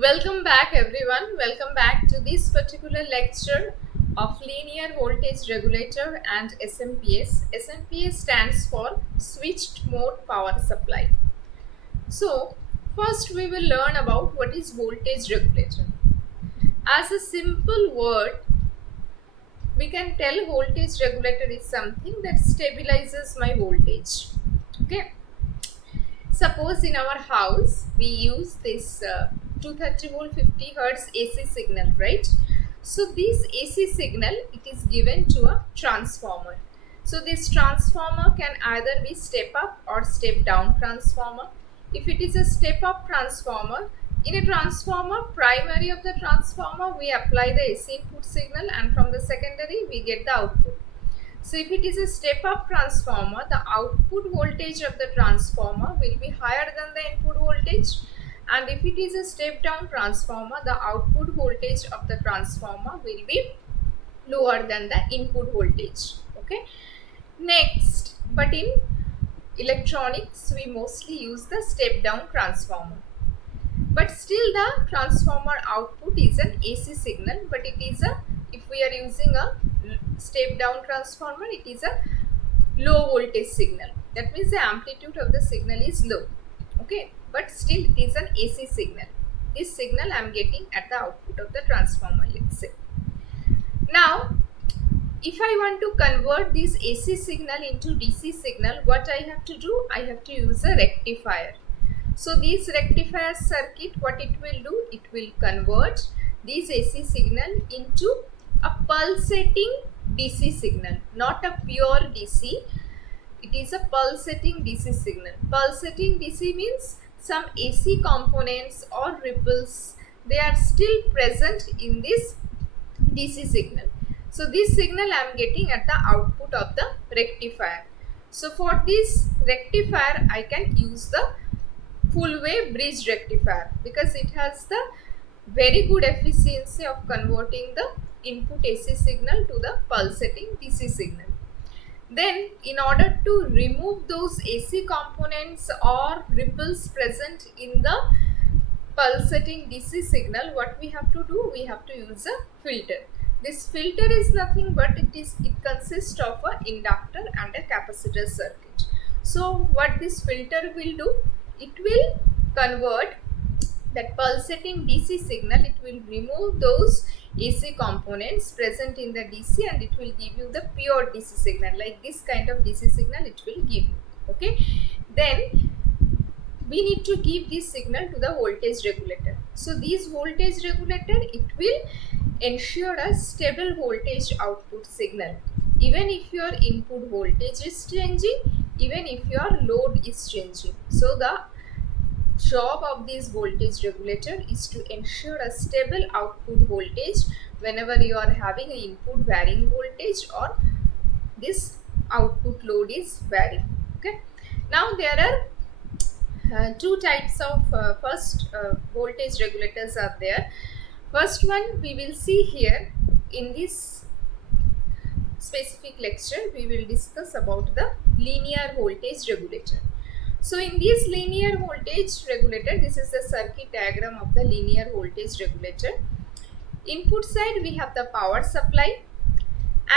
Welcome back everyone. Welcome back to this particular lecture of linear voltage regulator and SMPS. SMPS stands for switched mode power supply. So first we will learn about what is voltage regulator. As a simple word, we can tell voltage regulator is something that stabilizes my voltage. Okay. Suppose in our house we use this 230 volt 50 hertz AC signal, right? So this AC signal, it is given to a transformer. So this transformer can either be step up or step down transformer. If it is a step up transformer, in a transformer, primary of the transformer, we apply the AC input signal, and from the secondary we get the output. So if it is a step up transformer, the output voltage of the transformer will be higher than the input voltage, and if it is a step down transformer, the output voltage of the transformer will be lower than the input voltage. Okay. Next, but in electronics we mostly use the step down transformer. But still the transformer output is an AC signal, but it is a, if we are using a step down transformer, it is a low voltage signal. That means the amplitude of the signal is low. Okay, but still it is an AC signal. This signal I am getting at the output of the transformer, let's say. Now if I want to convert this AC signal into DC signal, what I have to do? I have to use a rectifier. So this rectifier circuit, what it will do? It will convert this AC signal into a pulsating DC signal, not a pure DC. It is a pulsating DC signal. Pulsating DC means some AC components or ripples, they are still present in this DC signal. So this signal I am getting at the output of the rectifier. So for this rectifier, I can use the full wave bridge rectifier because it has the very good efficiency of converting the input AC signal to the pulsating DC signal. Then in order to remove those AC components or ripples present in the pulsating DC signal, what we have to do? We have to use a filter. This filter is nothing but it consists of an inductor and a capacitor circuit. So what this filter will do? It will convert that pulsating DC signal, it will remove those AC components present in the DC and it will give you the pure DC signal, like this kind of DC signal it will give you. Okay, then we need to give this signal to the voltage regulator. So this voltage regulator, it will ensure a stable voltage output signal even if your input voltage is changing, even if your load is changing. So the job of this voltage regulator is to ensure a stable output voltage whenever you are having an input varying voltage or this output load is varying. Okay, now there are two types of voltage regulators are there. First one we will see here in this specific lecture. We will discuss about the linear voltage regulator. So in this linear voltage regulator, this is the circuit diagram of the linear voltage regulator. Input side we have the power supply,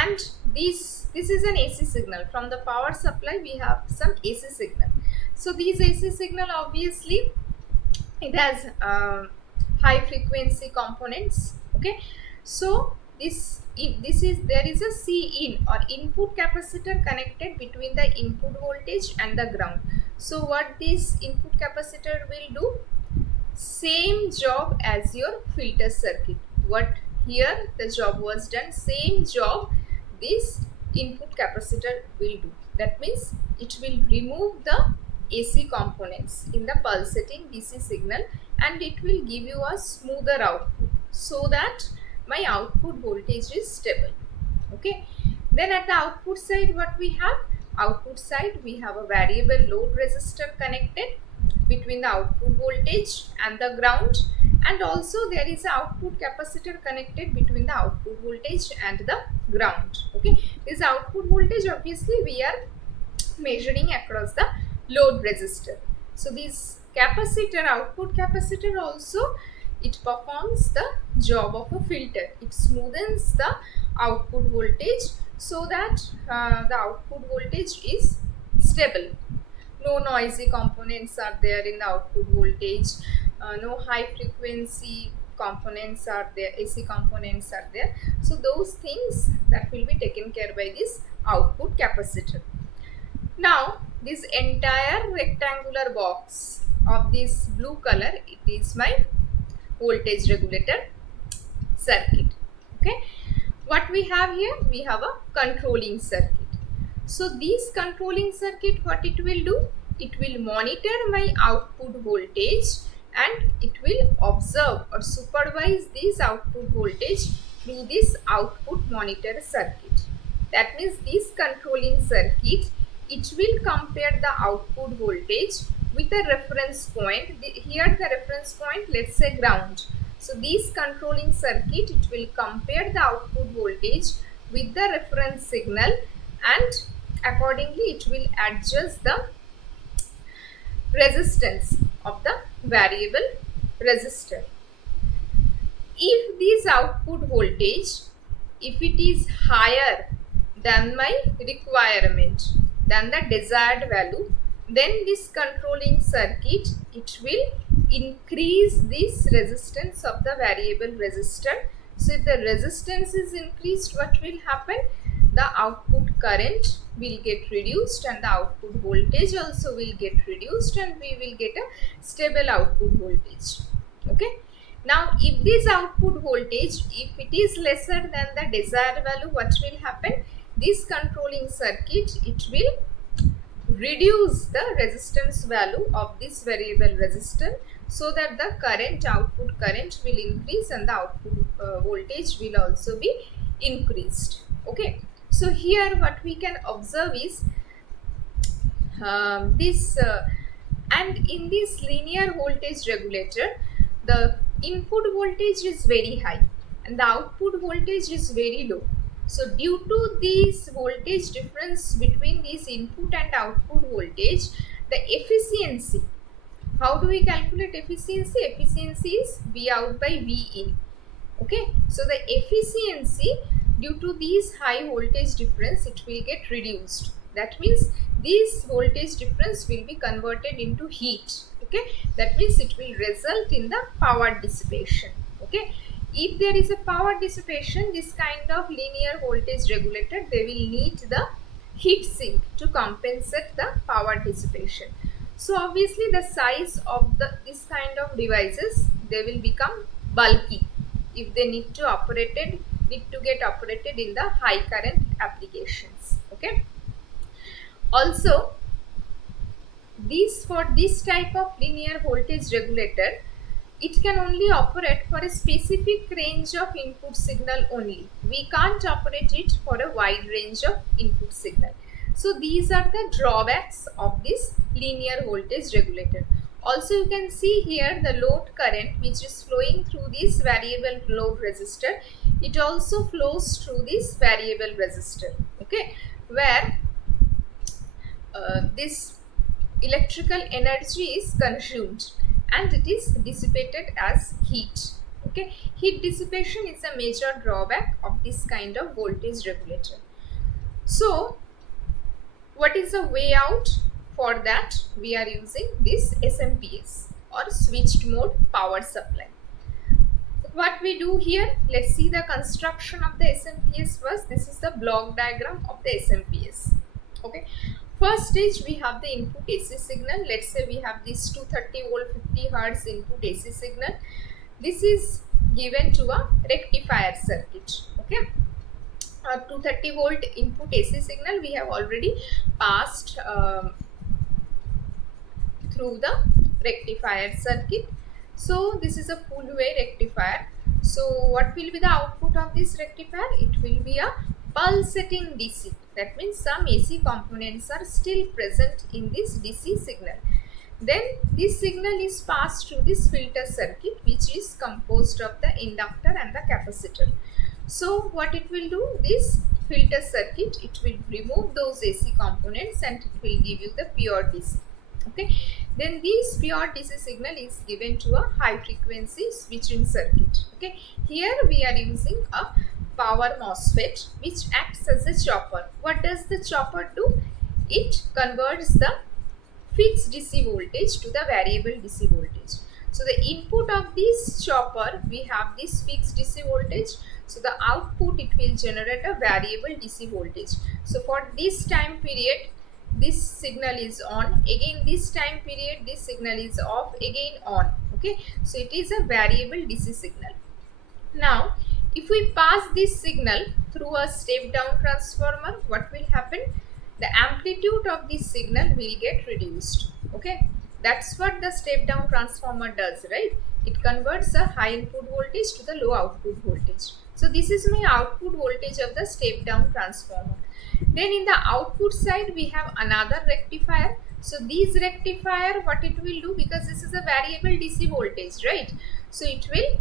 and this is an AC signal. From the power supply we have some AC signal. So these AC signal, obviously it has high frequency components. Okay, so there is a C in or input capacitor connected between the input voltage and the ground. So what this input capacitor will do? Same job as your filter circuit. What here the job was done, same job this input capacitor will do. That means it will remove the AC components in the pulsating DC signal and it will give you a smoother output so that my output voltage is stable. Okay, then at the output side, what we have? Output side we have a variable load resistor connected between the output voltage and the ground, and also there is an output capacitor connected between the output voltage and the ground. Okay, this output voltage obviously we are measuring across the load resistor. So this capacitor, output capacitor also, it performs the job of a filter. It smoothens the output voltage so that the output voltage is stable. No noisy components are there in the output voltage, no high frequency components are there, AC components are there. So those things that will be taken care by this output capacitor. Now this entire rectangular box of this blue color, it is my voltage regulator circuit. Okay, what we have here, we have a controlling circuit. So this controlling circuit, what it will do, it will monitor my output voltage and it will observe or supervise this output voltage through this output monitor circuit. That means this controlling circuit, it will compare the output voltage with a reference point. Here the reference point, let's say ground. So this controlling circuit, it will compare the output voltage with the reference signal and accordingly it will adjust the resistance of the variable resistor. If this output voltage, if it is higher than my requirement, than the desired value, then this controlling circuit, it will increase this resistance of the variable resistor. So if the resistance is increased, what will happen? The output current will get reduced and the output voltage also will get reduced and we will get a stable output voltage. Okay. Now if this output voltage, if it is lesser than the desired value, what will happen? This controlling circuit, it will reduce the resistance value of this variable resistor so that the current, output current will increase and the output voltage will also be increased. Okay, so here what we can observe is and in this linear voltage regulator, the input voltage is very high and the output voltage is very low. So due to this voltage difference between this input and output voltage, the efficiency, how do we calculate efficiency? Efficiency is V out by V in. Okay, so the efficiency due to these high voltage difference, it will get reduced. That means this voltage difference will be converted into heat. Okay, that means it will result in the power dissipation. Okay, if there is a power dissipation, this kind of linear voltage regulator, they will need the heat sink to compensate the power dissipation. So obviously the size of this kind of devices, they will become bulky if they need to get operated in the high current applications. Okay, also for this type of linear voltage regulator, it can only operate for a specific range of input signal only. We can't operate it for a wide range of input signal. So these are the drawbacks of this linear voltage regulator. Also you can see here the load current which is flowing through this variable load resistor. It also flows through this variable resistor. Okay, where this electrical energy is consumed and it is dissipated as heat. Okay, heat dissipation is a major drawback of this kind of voltage regulator. So what is the way out? For that we are using this SMPS or switched mode power supply. What we do here, let's see the construction of the SMPS first. This is the block diagram of the SMPS. Okay, first stage we have the input AC signal. Let's say we have this 230 volt 50 hertz input AC signal. This is given to a rectifier circuit. Okay, 230 volt input AC signal we have already passed through the rectifier circuit. So this is a full way rectifier. So what will be the output of this rectifier? It will be a pulsating DC. That means some AC components are still present in this DC signal. Then this signal is passed through this filter circuit which is composed of the inductor and the capacitor. So what it will do, this filter circuit, it will remove those AC components and it will give you the pure DC. Okay, then this pure DC signal is given to a high frequency switching circuit. Okay, here we are using a power MOSFET which acts as a chopper. What does the chopper do? It converts the fixed DC voltage to the variable DC voltage. So the input of this chopper, we have this fixed DC voltage. So the output, it will generate a variable DC voltage. So for this time period, this signal is on. Again, this time period, this signal is off. Again on. Okay. So it is a variable DC signal. Now, if we pass this signal through a step down transformer, what will happen? The amplitude of this signal will get reduced. Okay, that's what the step down transformer does, right? It converts a high input voltage to the low output voltage. So this is my output voltage of the step down transformer. Then in the output side, we have another rectifier. So this rectifier, what it will do, because this is a variable DC voltage, right? So it will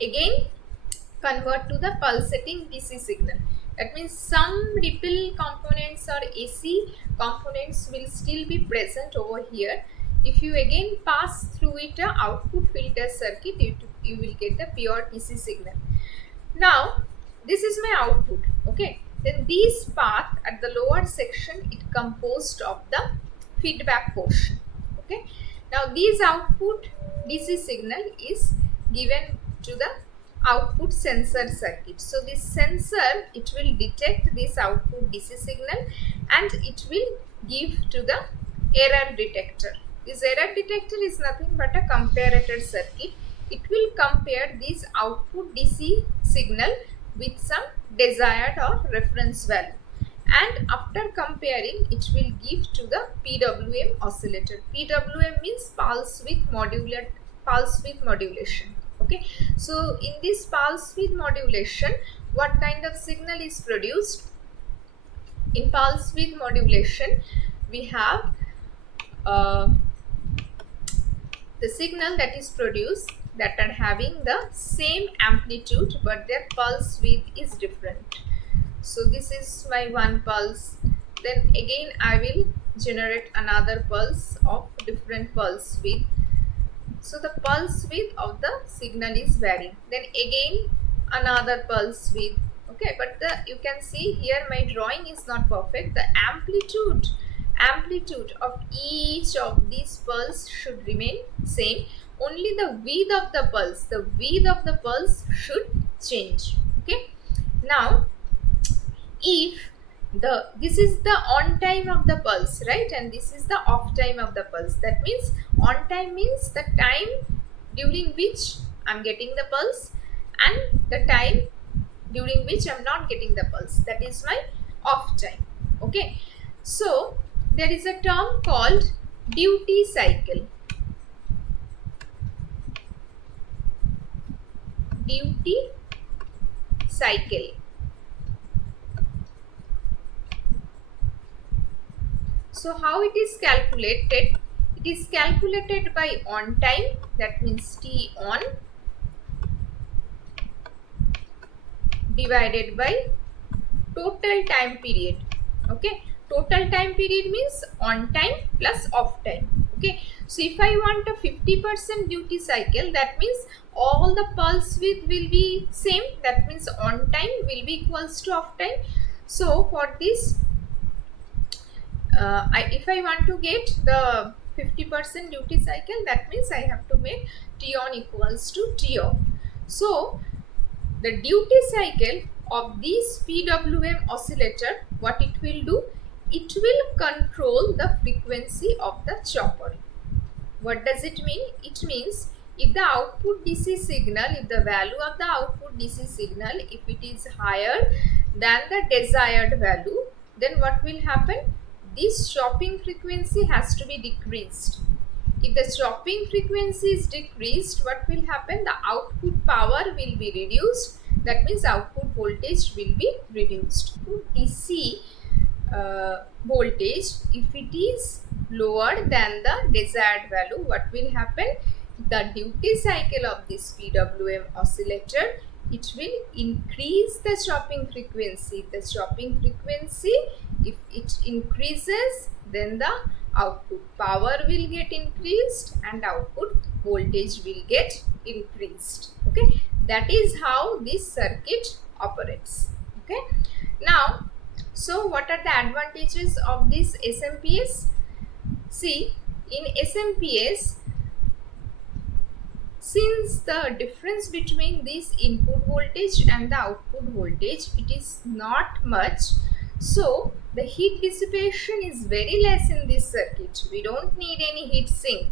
again convert to the pulsating DC signal. That means some ripple components or AC components will still be present over here. If you again pass through it a output filter circuit, you will get the pure DC signal. Now, this is my output. Okay. Then this path at the lower section, it composed of the feedback portion. Okay. Now, this output DC signal is given to the output sensor circuit. So this sensor, it will detect this output DC signal and it will give to the error detector. This error detector is nothing but a comparator circuit. It will compare this output DC signal with some desired or reference value, and after comparing, it will give to the PWM oscillator. PWM means pulse width modulation. Okay, so in this pulse width modulation, what kind of signal is produced? In pulse width modulation, we have the signal that is produced that are having the same amplitude but their pulse width is different. So this is my one pulse. Then again I will generate another pulse of different pulse width. So the pulse width of the signal is varying. Then again another pulse width. Okay, but you can see here my drawing is not perfect. The amplitude of each of these pulse should remain same. Only the width of the pulse should change. Okay. Now, if this is the on time of the pulse, right, and this is the off time of the pulse, that means on time means the time during which I'm getting the pulse and the time during which I'm not getting the pulse, that is my off time. Okay, so there is a term called duty cycle. Duty cycle. So how it is calculated? It is calculated by on time, that means T on divided by total time period. Okay, total time period means on time plus off time. Okay, so if I want a 50% duty cycle, that means all the pulse width will be same, that means on time will be equals to off time. So for this, if I want to get the 50% duty cycle, that means I have to make T on equals to T off. So the duty cycle of this PWM oscillator, what it will do? It will control the frequency of the chopper. What does it mean? It means if the output DC signal, if the value of the output DC signal, if it is higher than the desired value, then what will happen? This chopping frequency has to be decreased. If the chopping frequency is decreased, what will happen? The output power will be reduced. That means output voltage will be reduced. To DC voltage, if it is lower than the desired value, what will happen? The duty cycle of this PWM oscillator, it will increase the chopping frequency. The chopping frequency, if it increases, then the output power will get increased and output voltage will get increased. Okay, that is how this circuit operates. Okay, now, so what are the advantages of this SMPS? See, in SMPS, since the difference between this input voltage and the output voltage, it is not much, so the heat dissipation is very less in this circuit. We don't need any heat sink.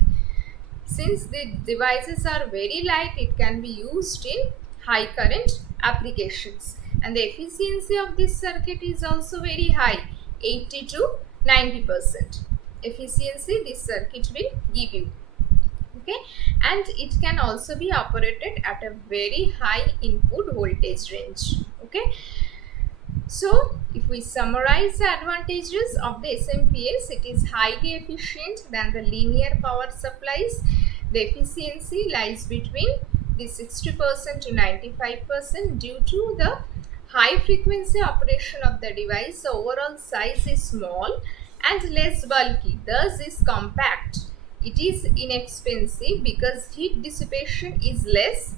Since the devices are very light, it can be used in high current applications, and the efficiency of this circuit is also very high, 80 to 90% efficiency this circuit will give you. Okay, and it can also be operated at a very high input voltage range. Okay, so if we summarize the advantages of the SMPS, it is highly efficient than the linear power supplies. The efficiency lies between the 60% to 95% due to the high frequency operation of the device. The overall size is small and less bulky, thus is compact. It is inexpensive because heat dissipation is less.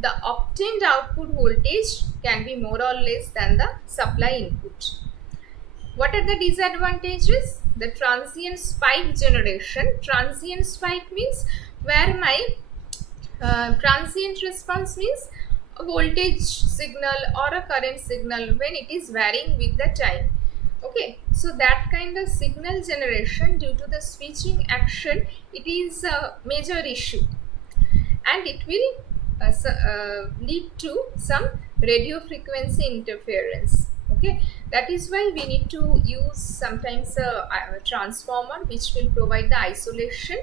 The obtained output voltage can be more or less than the supply input. What are the disadvantages? The transient spike generation. Transient spike means where my transient response means a voltage signal or a current signal when it is varying with the time. Okay, so that kind of signal generation due to the switching action, it is a major issue, and it will lead to some radio frequency interference. Okay, that is why we need to use sometimes a transformer which will provide the isolation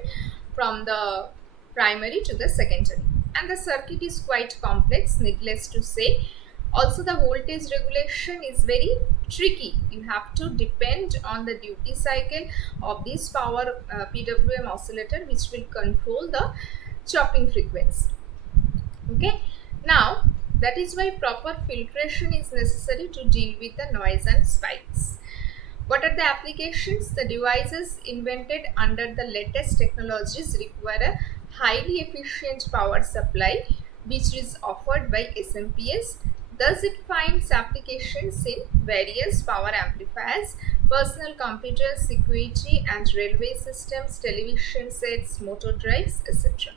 from the primary to the secondary, and the circuit is quite complex, needless to say. Also, the voltage regulation is very tricky. You have to depend on the duty cycle of this power PWM oscillator, which will control the chopping frequency. Okay, now that is why proper filtration is necessary to deal with the noise and spikes. What are the applications? The devices invented under the latest technologies require a highly efficient power supply, which is offered by SMPS. Thus, it finds applications in various power amplifiers, personal computers, security and railway systems, television sets, motor drives, etc.